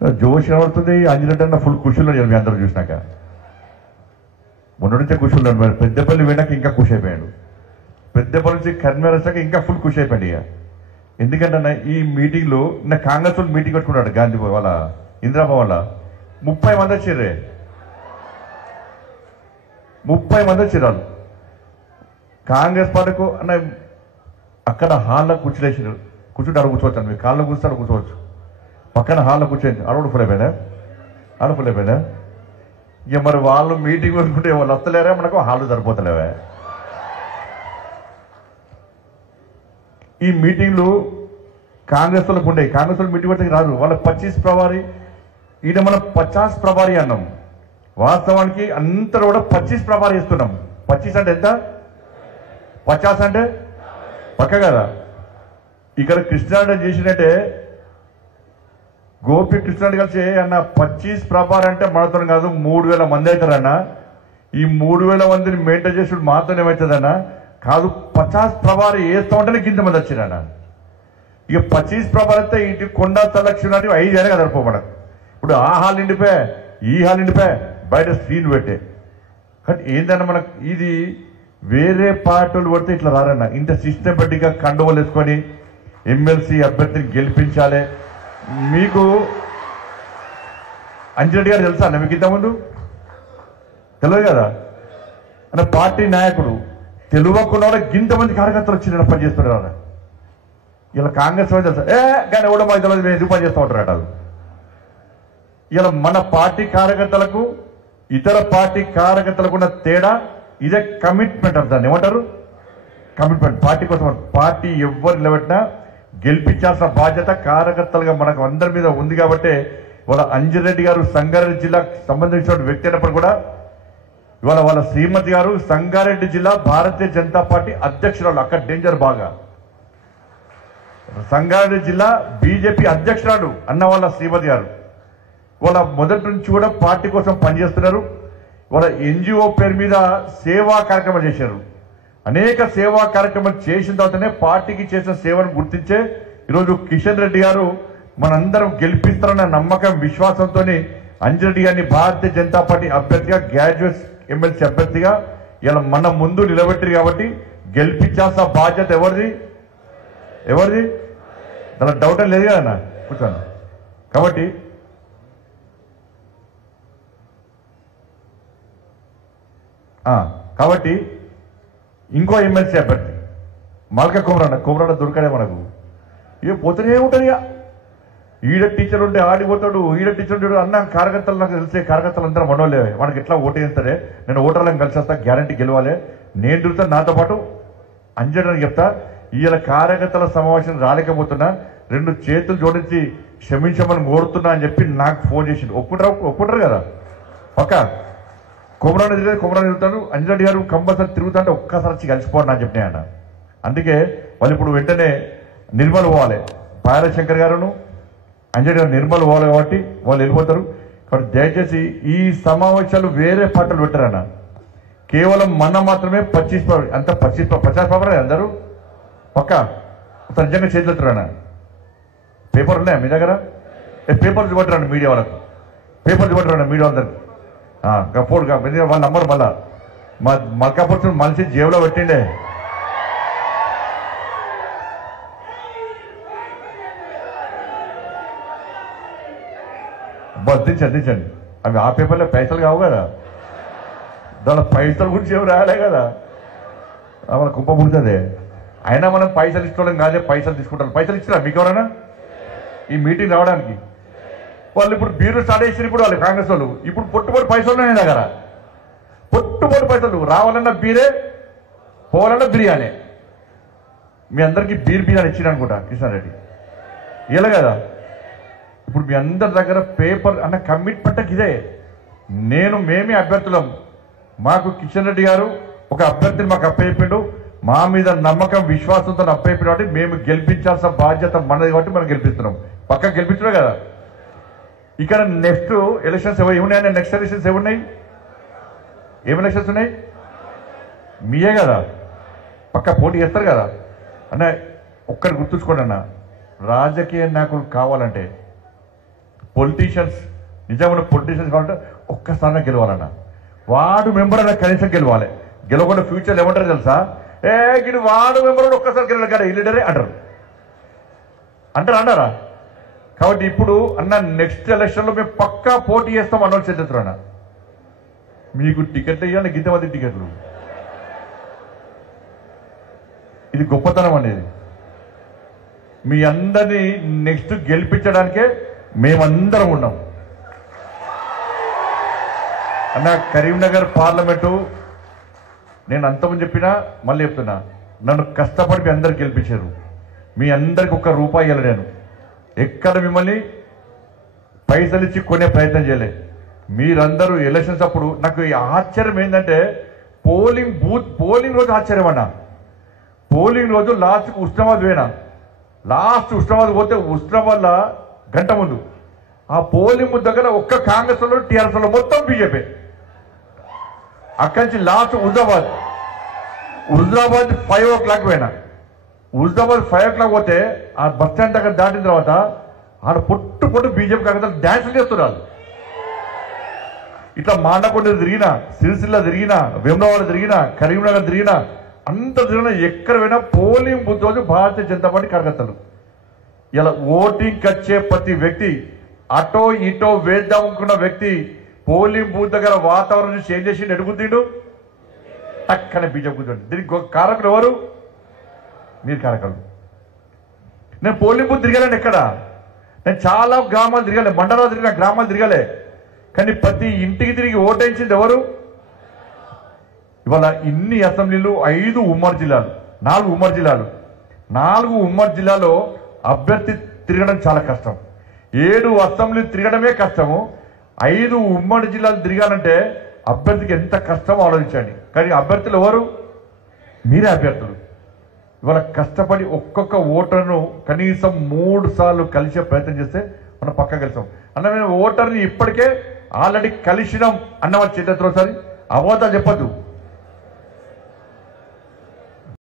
జోష్ కనబడుతుంది. అంజరెడ్డి అన్న ఫుల్ ఖుషిలో మీ అందరూ చూసినాక మొన్న నుంచే ఖుషి ఉన్నాడు. మరి పెద్దపల్లి విన్నాక ఇంకా ఖుషి అయిపోయాడు. పెద్దపల్లి నుంచి కర్మేర వచ్చాక ఇంకా ఫుల్ ఖుషి అయిపోయాడు. ఇక ఎందుకంటే ఈ మీటింగ్లో నిన్న కాంగ్రెస్ వాళ్ళు మీటింగ్ పెట్టుకున్నాడు గాంధీ వాళ్ళ ఇందిరాభవన్లో 30 మంది వచ్చిర్రే. 30 మంది వచ్చిర్రు. కాంగ్రెస్ పార్టీకు అన్న అక్కడ హాల్లో కూర్చునేసారు. కూర్చుంటే అడుగు కూర్చోవచ్చు అండి. మీ కాళ్ళలో కూర్చుంటే కూర్చోవచ్చు. పక్కన హాల్లో కూర్చోండి. అడుగు ఫుల్ అయిపోయిందా? అడుగు ఫుల్ అయిపోయిందా? ఇక మరి వాళ్ళు మీటింగ్ పెట్టుకుంటే వాళ్ళు వస్తలేరా? మనకు హాలు సరిపోతలేవా? ఈ మీటింగ్లు కాంగ్రెస్ వాళ్ళకు ఉండేవి. కాంగ్రెస్ వాళ్ళు మీటింగ్ పెడితే రాదు. వాళ్ళ 25 ప్రవారీ, ఈయన మనం 50 ప్రవారీ అన్నాం. వాస్తవానికి అంతా కూడా 25 ప్రవారీ ఇస్తున్నాం. 25 అంటే ఎంత? 50 అంటే పక్క కదా. ఇక్కడ కృష్ణారెడ్డి చేసినట్టే గోపి కృష్ణారెడ్డి కలిసి అన్న 25 ప్రవారీ అంటే మనతో కాదు 3000 మంది అవుతారన్న. ఈ 3000 మందిని మెయింటైన్ చేసి మాతో ఏమవుతుందన్న? కాదు 50 ప్రవారీ వేస్తూ ఉంటేనే కింద మంది వచ్చిరన్న. ఇక 25 ప్రవారీ అయితే ఇటు కొండ తలక్షణ 5 ఏళ్ళగా సరిపోమడం. ఇప్పుడు ఆ హాల్ నిండిపోయా, ఈ హాల్ నిండిపోయా, బయట స్క్రీన్ పెట్టే. కానీ ఏంటన్నా మనకు ఇది వేరే పార్టీలు పడితే ఇట్లా రారన్న. ఇంత సిస్టమేటిక్గా కండువలు వేసుకొని ఎమ్మెల్సీ అభ్యర్థిని గెలిపించాలి. మీకు అంజిరెడ్డి గారు తెలుసా అన్న? మీకు ఇంతకుముందు తెలియదు కదా అన్న. పార్టీ నాయకుడు తెలియకుండా ఇంతమంది కార్యకర్తలు వచ్చి పనిచేస్తున్నారు. ఇలా కాంగ్రెస్ వాళ్ళు తెలుసా? కానీ ఎవడో మాకు తెలియదు, మేము ఎందుకు పనిచేస్తూ ఉంటారట. ఇలా మన పార్టీ కార్యకర్తలకు ఇతర పార్టీ కార్యకర్తలకు ఉన్న తేడా ఇదే కమిట్మెంట్. దాన్ని ఏమంటారు? కమిట్మెంట్. పార్టీ కోసం పార్టీ ఎవరు నిలబెట్టినా గెలిపించాల్సిన బాధ్యత కార్యకర్తలుగా మనకు అందరి మీద ఉంది. కాబట్టి వాళ్ళ అంజిరెడ్డి గారు సంగారెడ్డి జిల్లాకు సంబంధించిన వ్యక్తి అయినప్పుడు కూడా ఇవాళ వాళ్ళ శ్రీమతి గారు సంగారెడ్డి జిల్లా భారతీయ జనతా పార్టీ అధ్యక్షురాలు. అక్కడ డేంజర్ బాగా. సంగారెడ్డి జిల్లా బీజేపీ అధ్యక్షురాలు అన్న వాళ్ళ శ్రీమతి గారు వాళ్ళ మొదటి నుంచి కూడా పార్టీ కోసం పనిచేస్తున్నారు. వాళ్ళ ఎన్జిఓ పేరు మీద సేవా కార్యక్రమాలు చేశారు. అనేక సేవా కార్యక్రమాలు చేసిన తర్వాతనే పార్టీకి చేసిన సేవను గుర్తించే ఈరోజు కిషన్ రెడ్డి గారు మనందరం గెలిపిస్తారన్న నమ్మకం విశ్వాసంతో అంజిరెడ్డి గారిని భారతీయ జనతా పార్టీ అభ్యర్థిగా గ్రాడ్యుయేట్ ఎమ్మెల్సీ అభ్యర్థిగా ఇలా మన ముందు నిలబెట్టారు. కాబట్టి గెలిపించాల్సిన బాధ్యత ఎవరిది? దాని డౌట్ లేదు కదన్నా. కూర్చోండి. కాబట్టి ఇంకో ఎమ్మెల్సీ అభ్యర్థి మల్క కుమరన్న దొరకడే మనకు. ఏ పోతూనే ఉంటుంది. ఈడ టీచర్ ఉంటే ఆడిపోతాడు, ఈడ టీచర్ ఉంటాడు అన్న. కార్యకర్తలు నాకు తెలిసే కార్యకర్తలు అందరూ మనోళ్ళే. మనకి ఎట్లా ఓటు వేస్తారే, నేను ఓటర్లను కలిసి వస్తా, గ్యారంటీ గెలవాలి, నేను తిరుగుతాను. నాతో పాటు అంజడని చెప్తా. ఈయన కార్యకర్తల సమావేశం రాలేకపోతున్నా, 2 చేతులు జోడించి క్షమించమని కోరుతున్నా అని చెప్పి నాకు ఫోన్ చేసిండు. ఒప్పుకుంటారు కదా పక్క. కుమరాన్ని తిరుగుతాను, అంజిరెడ్డి గారు కంపల్సరీ తిరుగుతుంటే ఒక్కసారి వచ్చి కలిసిపోండి అని చెప్పినాయన్న. అందుకే వాళ్ళు ఇప్పుడు వెంటనే నిర్మల్ పోవాలి. పాయల శంకర్ గారును అంజిరెడ్డి గారు నిర్మల్ పోవాలి. కాబట్టి వాళ్ళు వెళ్ళిపోతారు. కాబట్టి దయచేసి ఈ సమావేశాలు వేరే పార్టీలు పెట్టారన్న. కేవలం మన మాత్రమే 25 అంత 50 పేపర్ అందరూ పక్క నిజంగా చేతులు ఎత్తురానా? పేపర్ ఉన్నాయా మీ దగ్గర? పేపర్ చూపట్టరండి మీడియా వాళ్ళకు. పేపర్ చూపట్టరండి మీడియా అందరికి. పోడు వాళ్ళ నంబర్ మళ్ళా మల్కాపూర్ మనిషి జేబులో పెట్టిండే. దించండి. అవి ఆ పేపర్లో పైసలు కావు కదా. దాని పైసల గురించి ఏమి రాయాలే కదా. మన కుప్ప పుడుతుంది. అయినా మనం పైసలు ఇష్టం కాదే, పైసలు తీసుకుంటారు. పైసలు ఇచ్చినా మీకు ఎవరైనా ఈ మీటింగ్ రావడానికి? వాళ్ళు ఇప్పుడు బీరు స్టార్ట్ చేసిన ఇప్పుడు వాళ్ళు కాంగ్రెస్ వాళ్ళు ఇప్పుడు పొట్టుబడి పైసలు ఉన్నాయి దగ్గర. పొట్టుబడి పైసలు రావాలన్నా బీరే, పోవాలన్నా బిర్యానీ. మీ అందరికీ బిర్యానీ ఇచ్చిన అనుకుంటా కృష్ణారెడ్డి. ఇలా కదా ఇప్పుడు మీ అందరి దగ్గర పేపర్ అన్న కమిట్మెంట్ ఇదే. మేమే అభ్యర్థులం. మాకు కిషన్ రెడ్డి గారు ఒక అభ్యర్థిని మాకు అప్పచెప్పిండు. మా మీద నమ్మకం విశ్వాసంతో అప్పచెప్పిన కాబట్టి మేము గెలిపించాల్సిన బాధ్యత మనది కాబట్టి మనం గెలిపిస్తున్నాం. పక్క గెలిపించడం కదా. ఇక్కడ నెక్స్ట్ ఎలక్షన్స్ ఏమున్నాయని? నెక్స్ట్ ఎలక్షన్స్ ఏమున్నాయి? ఏం ఎలక్షన్స్ ఉన్నాయి? మీయే కదా పక్క పోటీ చేస్తారు కదా అన్న. ఒక్కటి గుర్తుంచుకోండి అన్న, రాజకీయ నాయకులు కావాలంటే పొలిటీషియన్స్ నిజమైన పొలిటీషియన్స్ కావాలంటే ఒక్కసారి గెలవాలన్న, వార్డు మెంబర్ అన్న కనీసం గెలవాలి. గెలవకుండా ఫ్యూచర్లో ఏమంటారు తెలుసా, గిడి వార్డు మెంబర్ ఒక్కసారి గెలవాలి కదా ఇల్లీడరే అంటారా. కాబట్టి ఇప్పుడు అన్న నెక్స్ట్ ఎలక్షన్లో మేము పక్కా పోటీ చేస్తాం అన్న చెల్లిస్తారు అన్న. మీకు టికెట్లు ఇవ్వాలి, గింతమంది టికెట్లు. ఇది గొప్పతనం అనేది. మీ అందరినీ నెక్స్ట్ గెలిపించడానికే మేమందరం ఉన్నాం అన్న. కరీంనగర్ పార్లమెంటు నేను అంతమంది చెప్పినా మళ్ళీ చెప్తున్నా, నన్ను కష్టపడి మీ అందరు గెలిపించారు. మీ అందరికి ఒక్క రూపాయి ఇవ్వలే, నేను ఎక్కడ మిమ్మల్ని పైసలు ఇచ్చి కొనే ప్రయత్నం చేయలే. మీరందరూ ఎలక్షన్స్ అప్పుడు నాకు ఈ ఆశ్చర్యం ఏంటంటే, పోలింగ్ రోజు ఆశ్చర్యం అన్నా. పోలింగ్ రోజు లాస్ట్కి ఉస్మానాబాద్ పోయినా, ఉస్మానాబాద్ పోతే ఉస్మానాబాద్లో గంట ముందు ఆ పోలింగ్ దగ్గర ఒక్క కాంగ్రెస్ వాళ్ళు టీఆర్ఎస్ వాళ్ళు మొత్తం బీజేపీ. అక్కడి నుంచి లాస్ట్ హుజరాబాద్ 5 o'clock పోయినా. హుజరాబాద్ 5 o'clock పోతే ఆ బస్ స్టాండ్ దగ్గర దాటిన తర్వాత ఆడ పొట్టు బీజేపీ కాంగ్రెస్ డ్యాన్సులు చేస్తున్నారు. ఇట్లా మాండకొండ తిరిగినా, సిరిసిల్ల తిరిగినా, వేములవాడ తిరిగినా, కరీంనగర్ తిరిగినా, అంత తిరిగినా, ఎక్కడ పోయినా పోలింగ్ బూత్ రోజు భారతీయ జనతా పార్టీ కార్యకర్తలు. ఇలా ఓటింగ్కి వచ్చే ప్రతి వ్యక్తి, అటో ఇటో వేద్దాం అనుకున్న వ్యక్తి పోలింగ్ బూత్ దగ్గర వాతావరణం చూసి ఏం చేసి ఎడుగుతుండు, టక్కనే బీజేపీ కూర్చోండి. దీనికి కారకులు ఎవరు? మీరు కారకులు. నేను పోలింగ్ బూత్ తిరగలేను ఎక్కడ, నేను చాలా గ్రామాలు తిరగలే, మండలాలు తిరిగిన, గ్రామాలు తిరగలే, కానీ ప్రతి ఇంటికి తిరిగి ఓటేయించింది ఎవరు? ఇవాళ ఇన్ని అసెంబ్లీలు 5 ఉమ్మడి జిల్లాలు, 4 ఉమ్మడి జిల్లాలు, 4 ఉమ్మడి జిల్లాలో అభ్యర్థి తిరగడం చాలా కష్టం. 7 అసెంబ్లీ తిరగడమే కష్టము. 5 ఉమ్మడి జిల్లాలు తిరగాలంటే అభ్యర్థికి ఎంత కష్టమో ఆలోచించండి. కానీ అభ్యర్థులు ఎవరు? మీరే అభ్యర్థులు. ఇవాళ కష్టపడి ఒక్కొక్క ఓటర్ను కనీసం 3 సార్లు కలిసే ప్రయత్నం చేస్తే మనం పక్క కలిసాం అన్న. మేము ఓటర్ని ఇప్పటికే ఆల్రెడీ కలిసినాం అన్నవాళ్ళు చేతులు ఒకసారి అబద్ధాలు చెప్పద్దు.